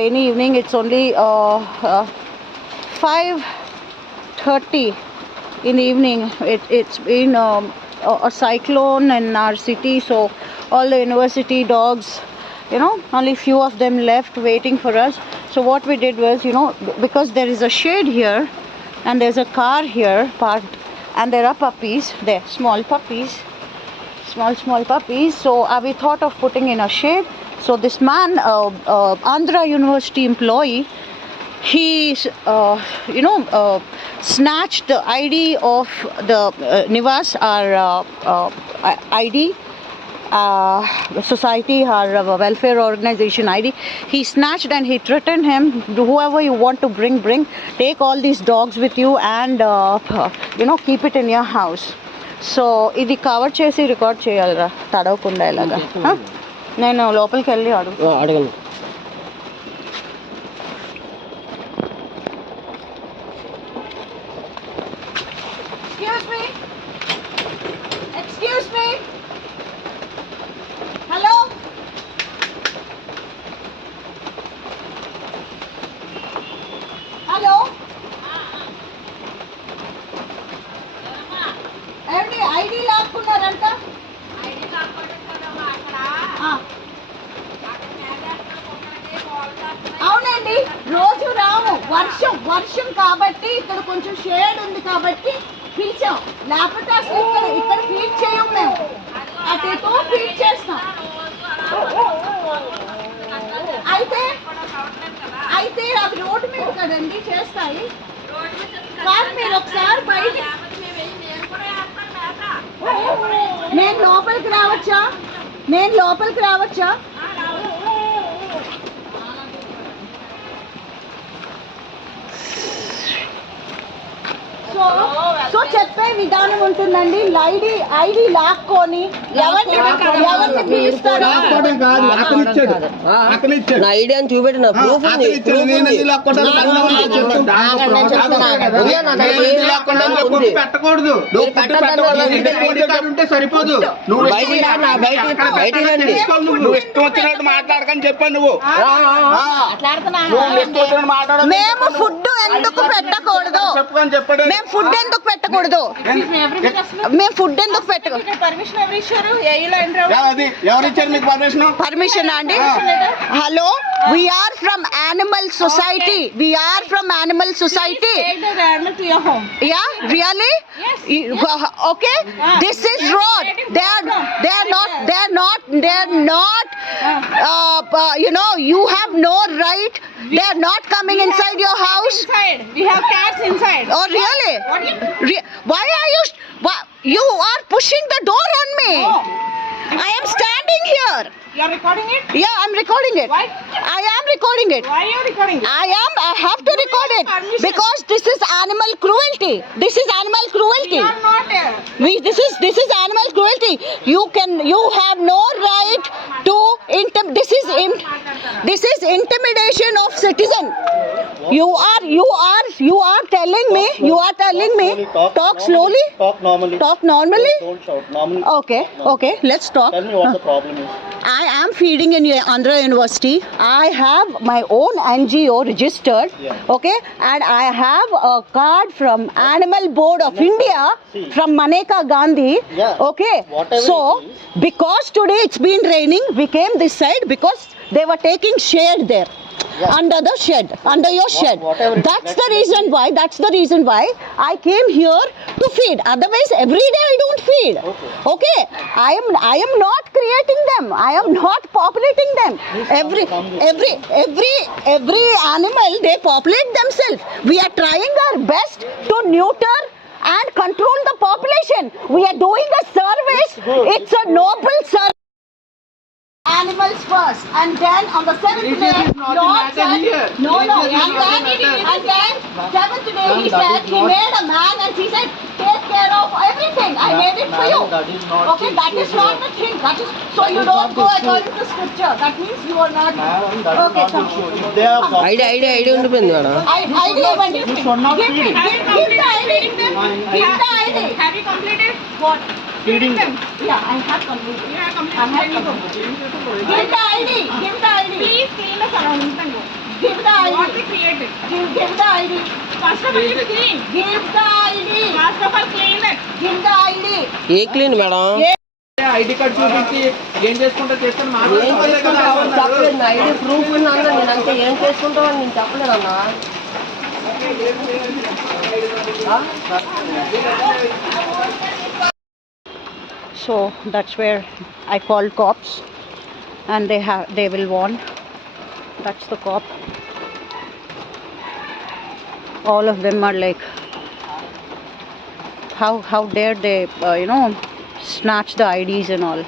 Rainy evening. It's only 5:30 in the evening. It's been a cyclone in our city, so all the university dogs, only few of them left waiting for us. So what we did was, because there is a shade here and there's a car here parked, and there are puppies there, small puppies. So we thought of putting in a shade. So this man, Andhra University employee, he snatched the ID of the Nivas, our ID, society, our welfare organization ID. He snatched and he threatened him, whoever you want to bring, take all these dogs with you and keep it in your house. So ఇది cover చేసి record చేయాలిరా, తడవకుండా ఇలాగా. నేను లోపలికి వెళ్ళి అడగను. Excuse me. Hello. Hello. ఎవరి ID లాక్కున్నారంట? అవునండి, రోజు రాము, వర్షం కాబట్టి ఇక్కడ కొంచెం షేడ్ ఉంది కాబట్టి పిలిచాం. లేకపోతే అసలు ఇక్కడ ఫీడ్ చేయం మేము, అటు ఫీడ్ చేస్తాం. అయితే అది రోడ్డు మీద కదండి చేస్తాయి. కానీ మీరు ఒకసారి బయట, నేను లోపలికి రావచ్చా? సో చెప్పే విధానం ఉంటుందండి. ఐడి లాక్కొని ఎవరిని పిలుస్తారో ఐడి అని చూపెట్టి నా ప్రూఫ్ పెట్టకూడదు. సరిపోదు. నువ్వు ఇష్టం వచ్చినట్టు మాట్లాడకని చెప్పాను. నువ్వు మేము ఫుడ్ ఎందుకు పెట్టకూడదు? మేము ఫుడ్ ఎందుకు పెట్టకూడదు? పర్మిషన్ అండి? Hello, we are from animal society. Yeah, really? Okay, this is road. They are not you have no right. They are not coming inside your house. We have cats inside. Oh really? Why are you are pushing the door on me? No. I am standing here. You are recording it? Yeah, I'm recording it. Why? I am recording it. Why are you recording it? I have to record it because this is animal cruelty. We are not This is animal cruelty. You have no right to this is intimidation of citizen. You are telling me talk slowly. Talk normally. Don't shout normally. Okay, let's talk. Tell me what the problem is. I am feeding in Andhra University. I have my own NGO registered, okay, and I have a card from Animal Board of India, from Maneka Gandhi, okay. Whatever Because today it's been raining, we came this side because they were taking shade there. Under your shed. That's the reason why I came here to feed. Otherwise, every day I don't feed. Okay. I am not creating them. I am not populating them. Every animal, they populate themselves. We are trying our best to neuter and control the population. We are doing a service. It's a noble service. Animals first, and then on the 7th day, Lord said, no, and then 7th day he said, he made a man and he said, take care of everything. I made it for you. Okay, that is not the thing. So you don't go according to scripture. That means you are not. Okay, ID ఉంటుంది madam. ID ఇవ్వండి. Give the ID. Have you completed? What? Feeding them. Yeah, I have completed. You have completed. Give the ID. Please clean the surroundings and go. Give the ID. First of all, it's clean. Give the ID. First of all, clean it. Give the ID. A clean madam ID card చూపించి ఏం చేసుకుంటా చేస్తాను ఏం చేసుకుంటావు అని చెప్పలేదు నా ID proof ఉందా నేను అంతే ఏం చేసుకుంటావు అని నేను చెప్పలేదు అన్నా So that's where I called cops, and they will warn. That's the cop. All of them are like, how dare they snatch the IDs and all.